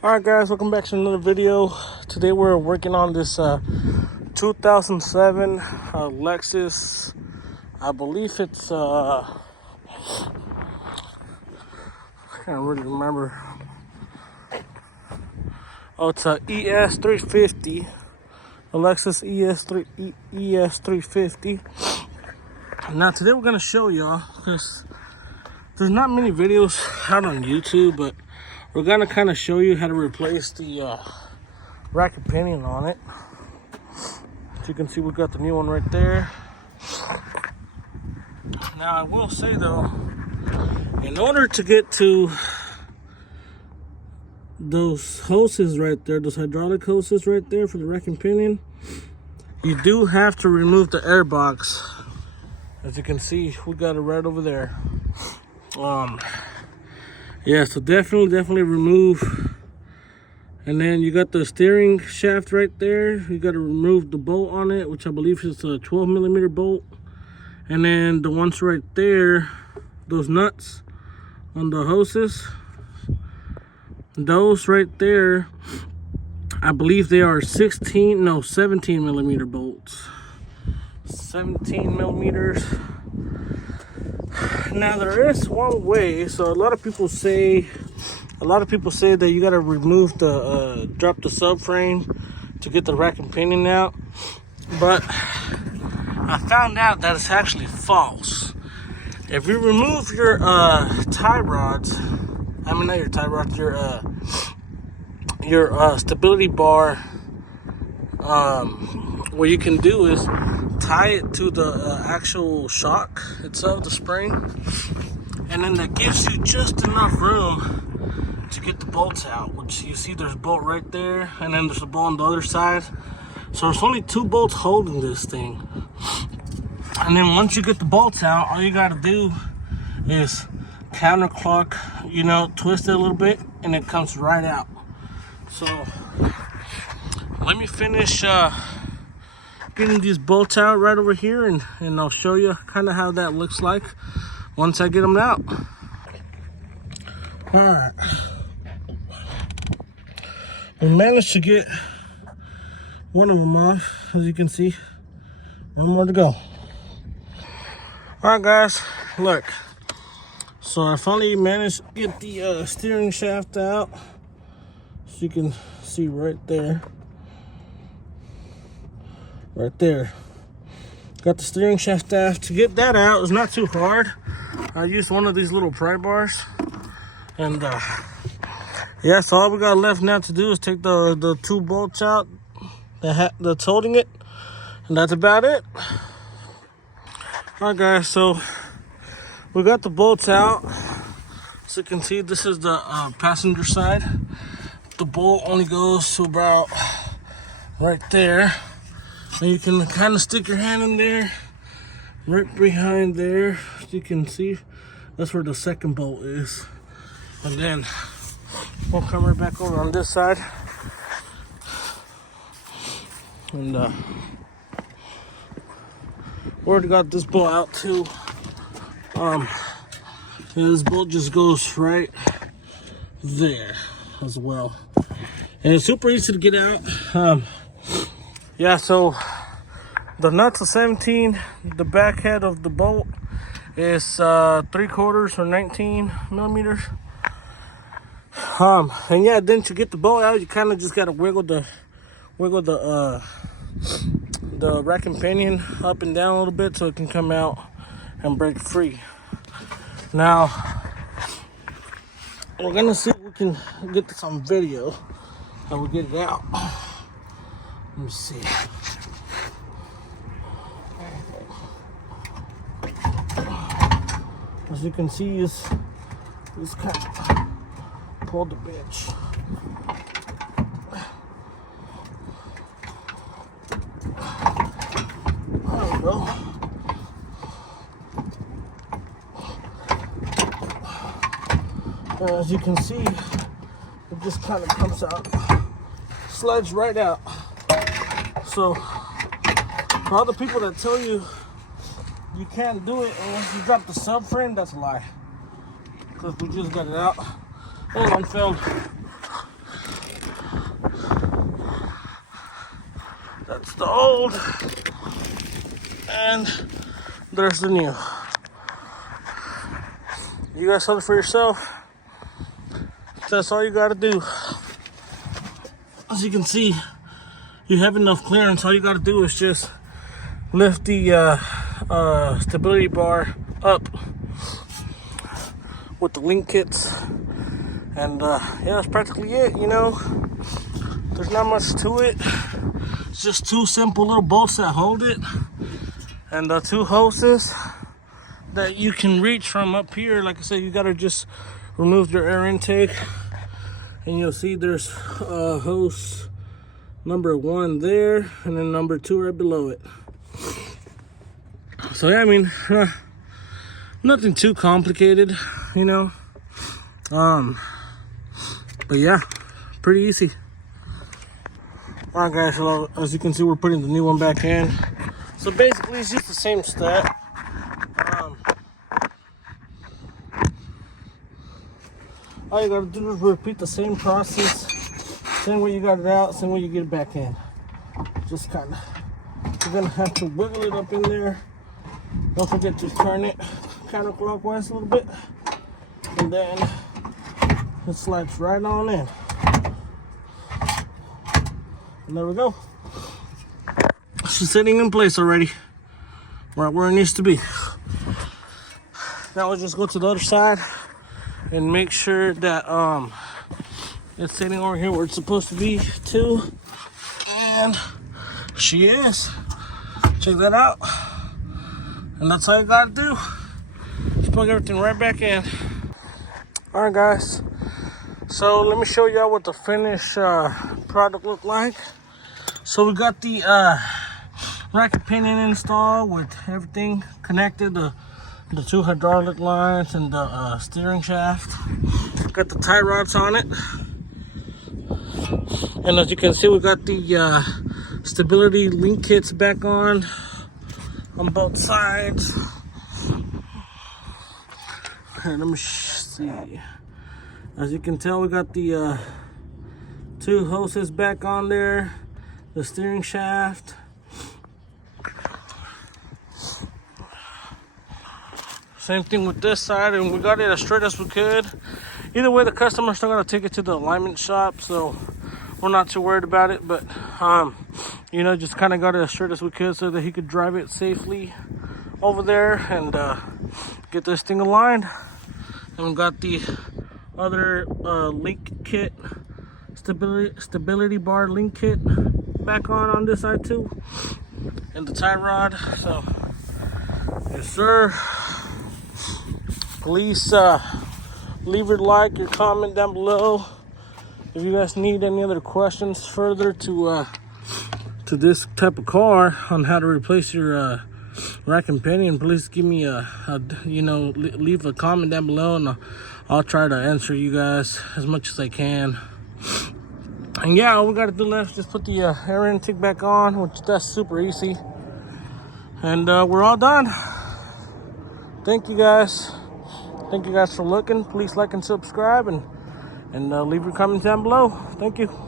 Alright guys, welcome back to another video. Today we're working on this 2007 Lexus. I believe it's I can't really remember. Oh, it's a ES350, a Lexus ES350. Now today we're gonna show y'all, because there's not many videos out on YouTube, but we're gonna kind of show you how to replace the rack and pinion on it. As you can see, we got the new one right there. Now I will say though, in order to get to those hoses right there, those hydraulic hoses right there for the rack and pinion, you do have to remove the air box. As you can see, we got it right over there. Yeah, so definitely remove. And then you got the steering shaft right there. You got to remove the bolt on it, which I believe is a 12mm bolt. And then the ones right there, those nuts on the hoses, those right there, I believe they are 17mm bolts. 17 millimeters. Now there is one way. So a lot of people say that you got to remove the drop the subframe to get the rack and pinion out, but I found out that it's actually false. If you remove your tie rods, I mean not your tie rods, your stability bar, what you can do is tie it to the actual shock itself, the spring, and then that gives you just enough room to get the bolts out. Which you see there's a bolt right there, and then there's a bolt on the other side. So there's only 2 bolts holding this thing. And then once you get the bolts out, all you got to do is counterclock, twist it a little bit, and it comes right out. So let me finish getting these bolts out right over here, and I'll show you kind of how that looks like once I get them out. All right, we managed to get one of them off, as you can see. One more to go. All right guys, look, so I finally managed to get the steering shaft out, so you can see right there. Got the steering shaft out. To get that out, it's not too hard. I used one of these little pry bars, and yeah, so all we got left now to do is take the 2 bolts out that's holding it, and that's about it. All right guys, so we got the bolts out. So you can see, this is the passenger side. The bolt only goes to about right there. And you can kind of stick your hand in there, right behind there. As you can see, that's where the second bolt is. And then we'll come right back over on this side. And we already got this bolt out too. And this bolt just goes right there as well. And it's super easy to get out. Yeah, so the nuts are 17. The back head of the bolt is 3/4 or 19 millimeters. And yeah, then to get the bolt out, you kind of just gotta wiggle the rack and pinion up and down a little bit so it can come out and break free. Now we're gonna see if we can get this on video and we get it out. Let me see. As you can see, it's kind of pulled the bitch. There we go. And as you can see, it just kind of comes out, slides right out. So for all the people that tell you you can't do it unless you drop the subframe, that's a lie. Because we just got it out. Hold on, film. old, and there's the new. You guys saw it for yourself. That's all you gotta do. As you can see, you have enough clearance. All you gotta do is just lift the stability bar up with the link kits, and yeah, that's practically it. You know, there's not much to it. It's just two simple little bolts that hold it, and the two hoses that you can reach from up here. Like I said, you gotta just remove your air intake, and you'll see there's hose number 1 there, and then number 2 right below it. So yeah, I mean, nothing too complicated, you know. But yeah, pretty easy. Alright guys, so as you can see, we're putting the new one back in. So basically it's just the same step. All you gotta do is repeat the same process, same way you got it out, same way you get it back in. Just kind of, you're gonna have to wiggle it up in there. Don't forget to turn it counterclockwise a little bit, and then it slides right on in. And there we go. She's sitting in place already, right where it needs to be. Now we'll just go to the other side and make sure that it's sitting over here where it's supposed to be too. And she is. Check that out. And that's all you gotta do. Just plug everything right back in. Alright guys, so let me show y'all what the finished product look like. So we got the rack and pinion installed with everything connected, the 2 hydraulic lines and the steering shaft. Got the tie rods on it, and as you can see, we got the stability link kits back on both sides. And let me see. As you can tell, we got the 2 hoses back on there, the steering shaft. Same thing with this side, and we got it as straight as we could. Either way, the customer's still gonna take it to the alignment shop, so we're not too worried about it. But you know, just kind of got it as straight as we could so that he could drive it safely over there and get this thing aligned. And we got the other link kit, stability bar link kit back on this side too, and the tie rod. So yes sir. Please leave your like, your comment down below. If you guys need any other questions further to this type of car on how to replace your rack and pinion, please give me leave a comment down below, and I'll try to answer you guys as much as I can. And yeah, all we gotta do left is just put the air intake back on, which that's super easy. And we're all done. Thank you guys. Thank you guys for looking. Please like and subscribe, and leave your comments down below. Thank you.